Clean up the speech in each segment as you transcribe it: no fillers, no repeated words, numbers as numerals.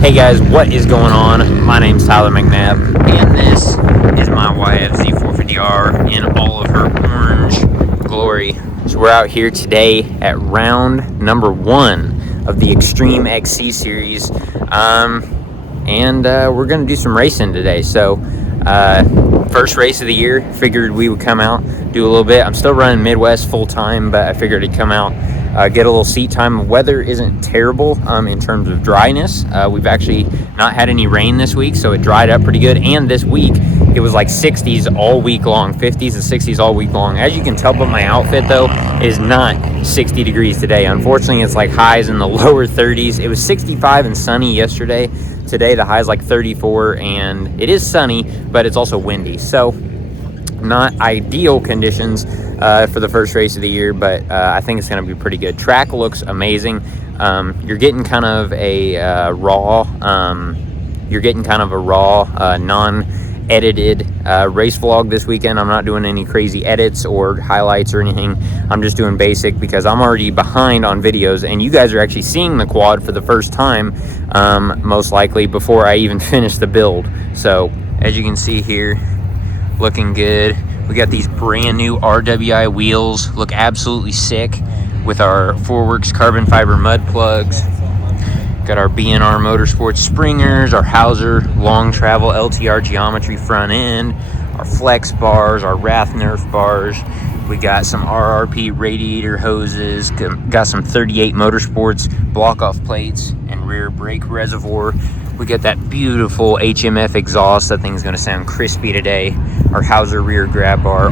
Hey guys, what is going on? My name's Tyler McNabb, and this is my YF Z450R in all of her orange glory. So we're out here today at round number 1 of the Extreme XC series, and we're going to do some racing today. So first race of the year, figured we would come out, do a little bit. I'm still running Midwest full time, but I figured I'd come out, get a little seat time. Weather isn't terrible in terms of dryness. We've actually not had any rain this week, so it dried up pretty good. And this week, it was like 60s all week long, 50s and 60s all week long. As you can tell by my outfit, though, is not 60 degrees today. Unfortunately, it's like highs in the lower 30s. It was 65 and sunny yesterday. Today, the high is like 34, and it is sunny, but it's also windy. So not ideal conditions for the first race of the year, but I think it's going to be pretty good. Track looks amazing. You're getting kind of a raw, non-edited race vlog this weekend. I'm not doing any crazy edits or highlights or anything. I'm just doing basic because I'm already behind on videos, and you guys are actually seeing the quad for the first time, most likely before I even finish the build. So as you can see here, looking good. We got these brand new RWI wheels, look absolutely sick, with our Forworks carbon fiber mud plugs. Got our B&R Motorsports springers, our Hauser long travel LTR geometry front end, our flex bars, our Rath Nerf bars. We got some RRP radiator hoses, got some 38 Motorsports block off plates and rear brake reservoir. We got that beautiful HMF exhaust. That thing's gonna sound crispy today. Our Hauser rear grab bar,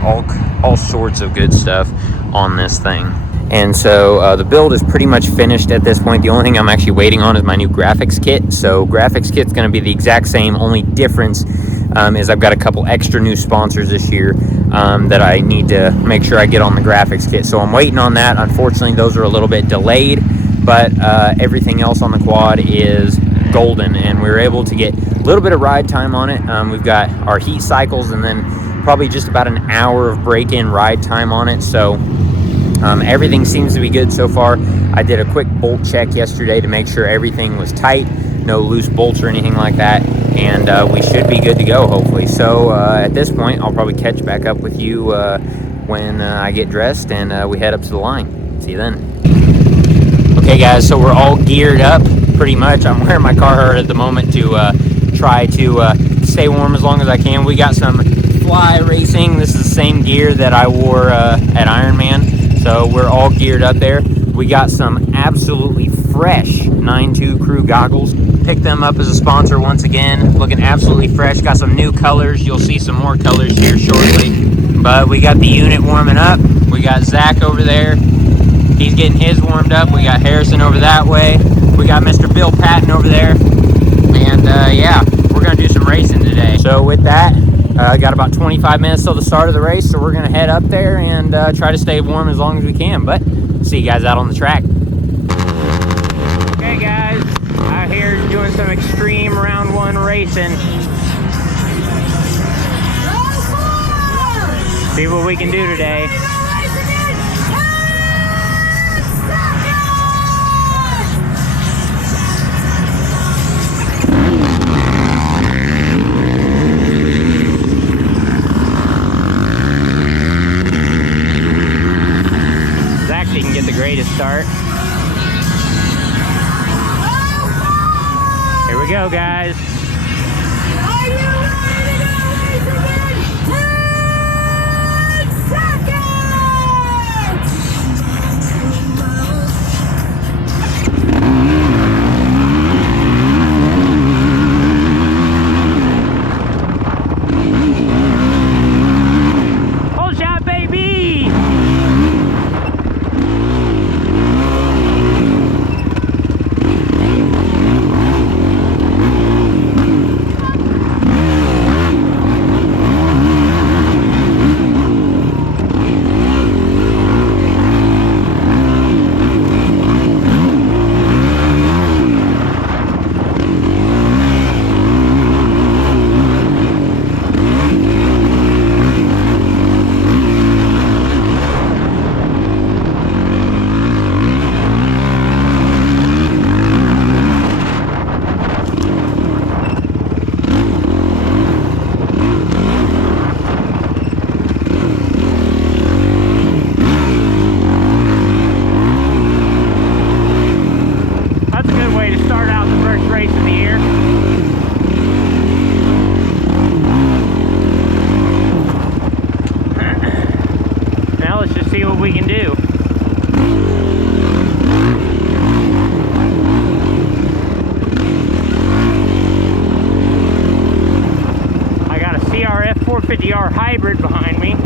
all sorts of good stuff on this thing. And so the build is pretty much finished at this point. The only thing I'm actually waiting on is my new graphics kit. So graphics kit's gonna be the exact same. Only difference is I've got a couple extra new sponsors this year that I need to make sure I get on the graphics kit. So I'm waiting on that. Unfortunately, those are a little bit delayed, but everything else on the quad is golden, and we were able to get a little bit of ride time on it. We've got our heat cycles and then probably just about an hour of break-in ride time on it. So everything seems to be good so far. I did a quick bolt check yesterday to make sure everything was tight, no loose bolts or anything like that, and we should be good to go, hopefully. So at this point, I'll probably catch back up with you when I get dressed and we head up to the line. See you then. Okay guys, so we're all geared up pretty much. I'm wearing my Carhartt at the moment to try to stay warm as long as I can. We got some Fly Racing. This is the same gear that I wore at Ironman, so we're all geared up there. We got some absolutely fresh 9.2 Crew goggles. Picked them up as a sponsor once again. Looking absolutely fresh. Got some new colors. You'll see some more colors here shortly. But we got the unit warming up. We got Zach over there. He's getting his warmed up. We got Harrison over that way. We got Mr. Bill Patton over there. And yeah, we're gonna do some racing today. So with that, got about 25 minutes till the start of the race. So we're gonna head up there and try to stay warm as long as we can. But see you guys out on the track. Okay guys, out here doing some extreme round 1 racing. See what we can do today. Can get the greatest start. Here we go, guys. Are you ready to go race again? 10 seconds. Whole shot, baby! 450R hybrid behind me.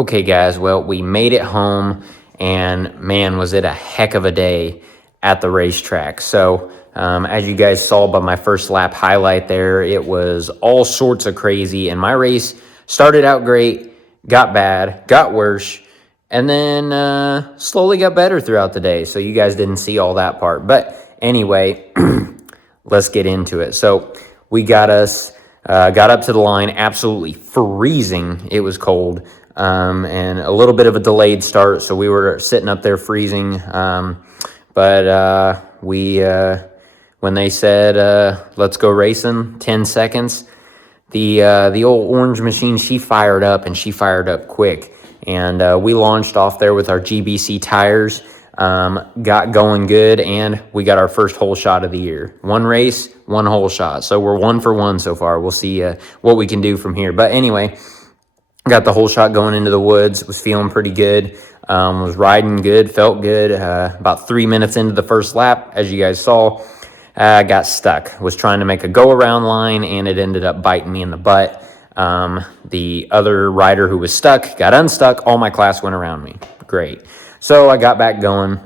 Okay, guys, well, we made it home, and man, was it a heck of a day at the racetrack. So, as you guys saw by my first lap highlight there, it was all sorts of crazy, and my race started out great, got bad, got worse, and then slowly got better throughout the day. So you guys didn't see all that part. But anyway, let's get into it. So we got up to the line, absolutely freezing. It was cold. And a little bit of a delayed start, so we were sitting up there freezing. But when they said, let's go racing, 10 seconds, the old orange machine, she fired up, and she fired up quick. And we launched off there with our GBC tires, got going good, and we got our first hole shot of the year. One race, one hole shot. So we're 1 for 1 so far. We'll see what we can do from here. But anyway, got the whole shot going into the woods, was feeling pretty good, was riding good, felt good. About 3 minutes into the first lap, as you guys saw, got stuck. Was trying to make a go-around line, and it ended up biting me in the butt. The other rider who was stuck got unstuck. All my class went around me. Great. So I got back going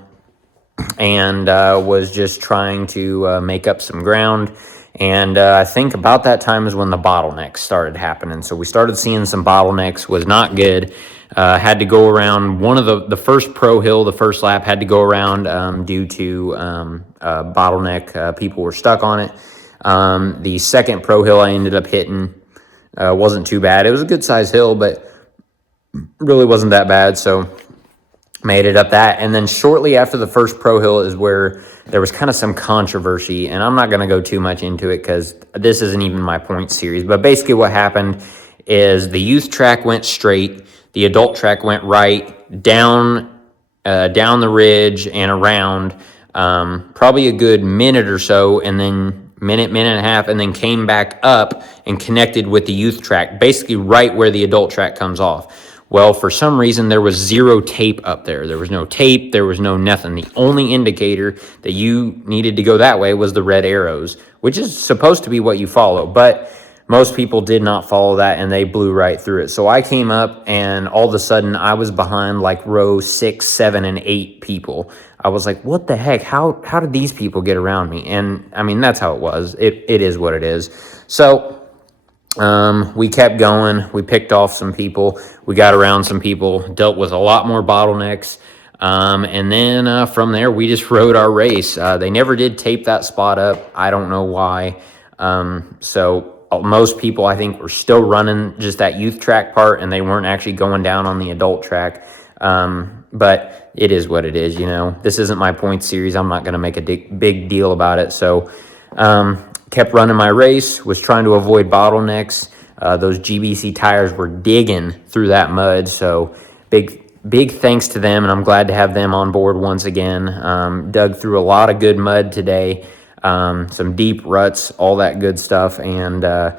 and was just trying to make up some ground. And I think about that time is when the bottlenecks started happening. So we started seeing some bottlenecks, was not good. Had to go around one of the first pro hill, the first lap, had to go around due to bottleneck. People were stuck on it. The second pro hill I ended up hitting wasn't too bad. It was a good size hill, but really wasn't that bad. So made it up that. And then shortly after the first pro hill is where there was kind of some controversy, and I'm not going to go too much into it because this isn't even my point series. But basically what happened is the youth track went straight, the adult track went right, down the ridge and around probably a good minute or so, and then minute and a half, and then came back up and connected with the youth track, basically right where the adult track comes off. Well, for some reason, there was zero tape up there. There was no tape. There was no nothing. The only indicator that you needed to go that way was the red arrows, which is supposed to be what you follow. But most people did not follow that, and they blew right through it. So I came up, and all of a sudden, I was behind like row 6, 7, and 8 people. I was like, what the heck? How did these people get around me? And, I mean, that's how it was. It is what it is. So we kept going. We picked off some people. We got around some people, dealt with a lot more bottlenecks. And then from there, we just rode our race. They never did tape that spot up. I don't know why. So most people, I think, were still running just that youth track part, and they weren't actually going down on the adult track. But it is what it is, you know. This isn't my point series. I'm not going to make a big deal about it. So kept running my race, was trying to avoid bottlenecks. Those GBC tires were digging through that mud, so big thanks to them, and I'm glad to have them on board once again. Dug through a lot of good mud today, some deep ruts, all that good stuff, and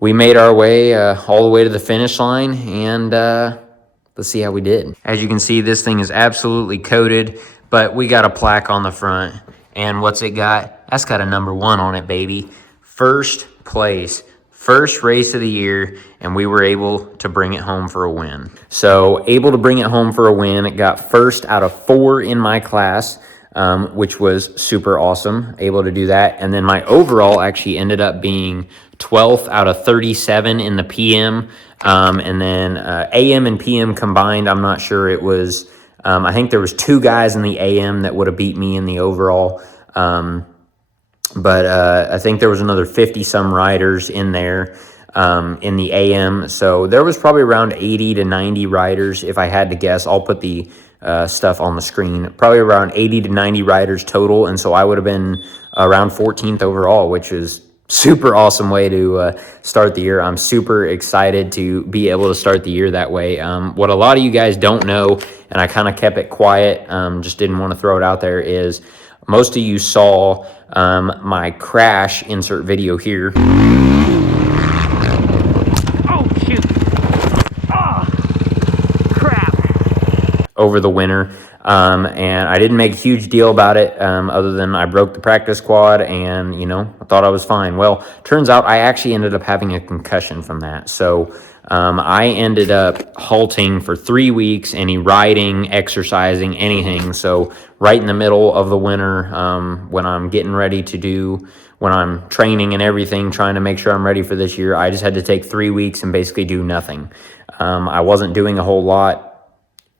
we made our way all the way to the finish line, and let's see how we did. As you can see, this thing is absolutely coated, but we got a plaque on the front, and what's it got? That's got a number 1 on it, baby. First place, first race of the year, and we were able to bring it home for a win. So able to bring it home for a win. It got first out of 4 in my class, which was super awesome, able to do that. And then my overall actually ended up being 12th out of 37 in the PM. And then AM and PM combined, I'm not sure. It was, I think there was 2 guys in the AM that would have beat me in the overall. But I think there was another 50-some riders in there in the AM. So there was probably around 80 to 90 riders, if I had to guess. I'll put the stuff on the screen. Probably around 80 to 90 riders total. And so I would have been around 14th overall, which is super awesome way to start the year. I'm super excited to be able to start the year that way. What a lot of you guys don't know, and I kind of kept it quiet, just didn't want to throw it out there, is most of you saw my crash insert video here. Oh, shoot. Oh, crap. Over the winter. And I didn't make a huge deal about it, other than I broke the practice quad and, you know, I thought I was fine. Well, turns out I actually ended up having a concussion from that. So I ended up halting for 3 weeks, any riding, exercising, anything. So right in the middle of the winter, when I'm getting ready to do, when I'm training and everything, trying to make sure I'm ready for this year, I just had to take 3 weeks and basically do nothing. I wasn't doing a whole lot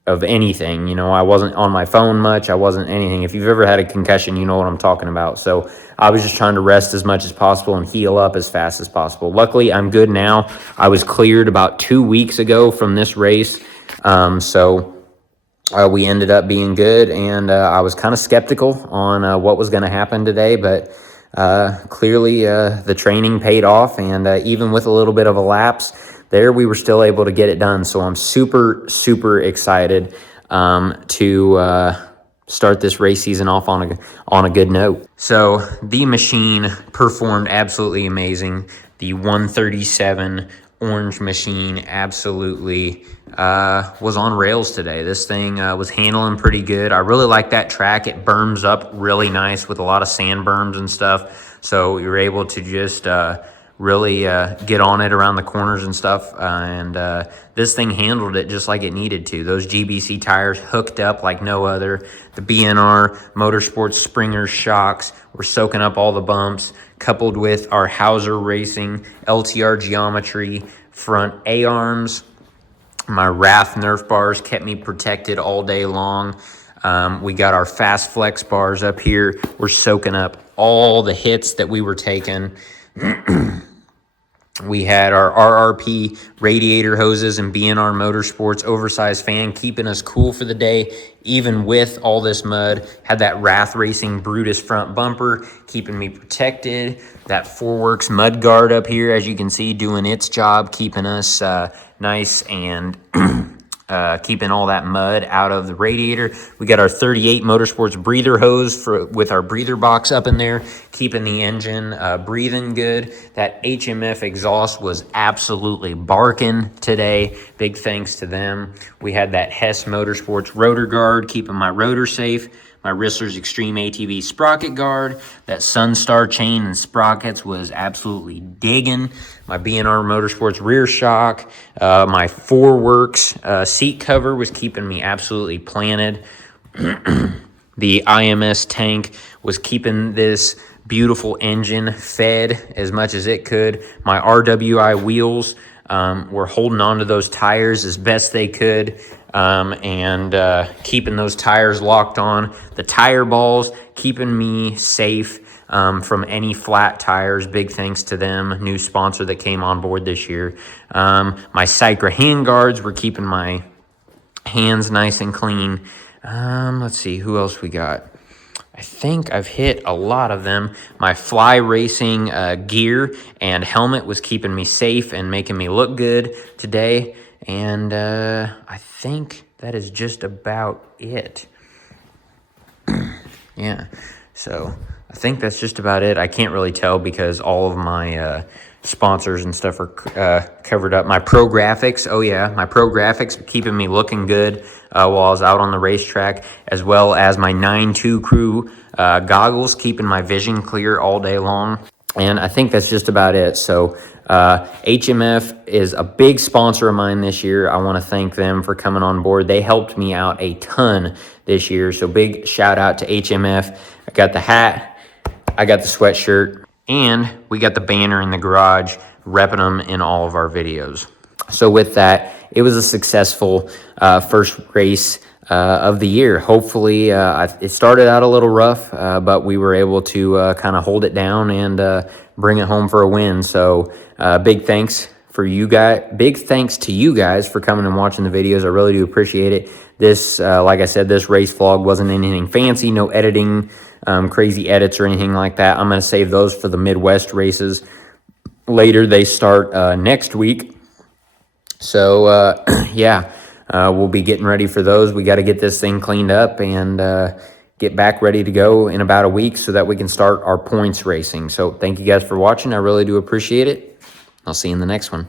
of anything. You know, I wasn't on my phone much. I wasn't anything. If you've ever had a concussion, you know what I'm talking about. So I was just trying to rest as much as possible and heal up as fast as possible. Luckily, I'm good now. I was cleared about 2 weeks ago from this race. We ended up being good, and I was kind of skeptical on what was going to happen today, but clearly the training paid off, and even with a little bit of a lapse there, we were still able to get it done. So I'm super, super excited to start this race season off on a good note. So the machine performed absolutely amazing. The 137 Orange Machine absolutely was on rails today. This thing was handling pretty good. I really like that track. It berms up really nice with a lot of sand berms and stuff. So you're able to just really get on it around the corners and stuff. This thing handled it just like it needed to. Those GBC tires hooked up like no other. The BNR Motorsports Springer shocks were soaking up all the bumps, coupled with our Hauser Racing LTR geometry front A-arms. My Wrath Nerf bars kept me protected all day long. We got our Fast Flex bars up here. We're soaking up all the hits that we were taking. We had our RRP radiator hoses and BNR Motorsports oversized fan keeping us cool for the day, even with all this mud. Had that Wrath Racing Brutus front bumper keeping me protected. That Foreworks mud guard up here, as you can see, doing its job, keeping us nice and keeping all that mud out of the radiator. We got our 38 Motorsports breather hose with our breather box up in there, keeping the engine breathing good. That HMF exhaust was absolutely barking today. Big thanks to them. We had that Hess Motorsports rotor guard, keeping my rotor safe. My Ristler's Extreme ATV sprocket guard. That Sunstar chain and sprockets was absolutely digging. My BNR Motorsports rear shock. My Foreworks seat cover was keeping me absolutely planted. The IMS tank was keeping this beautiful engine fed as much as it could. My RWI wheels were holding on to those tires as best they could. Keeping those tires locked on. The tire balls keeping me safe from any flat tires. Big thanks to them, new sponsor that came on board this year. My Sycra hand guards were keeping my hands nice and clean. Let's see, who else we got? I think I've hit a lot of them. My Fly Racing gear and helmet was keeping me safe and making me look good today. And I think that is just about it. Yeah, so I think that's just about it. I can't really tell because all of my sponsors and stuff are covered up. My Pro Graphics, oh yeah, my Pro Graphics keeping me looking good while I was out on the racetrack, as well as my 9-2 Crew goggles keeping my vision clear all day long. And I think that's just about it. So HMF is a big sponsor of mine this year. I want to thank them for coming on board. They helped me out a ton this year. So big shout out to HMF. I got the hat, I got the sweatshirt, and we got the banner in the garage, repping them in all of our videos. So with that, it was a successful first race of the year. Hopefully, it started out a little rough, but we were able to kind of hold it down and bring it home for a win. So big thanks for you guys. Big thanks to you guys for coming and watching the videos. I really do appreciate it. This, like I said, this race vlog wasn't anything fancy, no editing, crazy edits or anything like that. I'm going to save those for the Midwest races later. They start next week. So yeah. We'll be getting ready for those. We got to get this thing cleaned up and get back ready to go in about a week so that we can start our points racing. So thank you guys for watching. I really do appreciate it. I'll see you in the next one.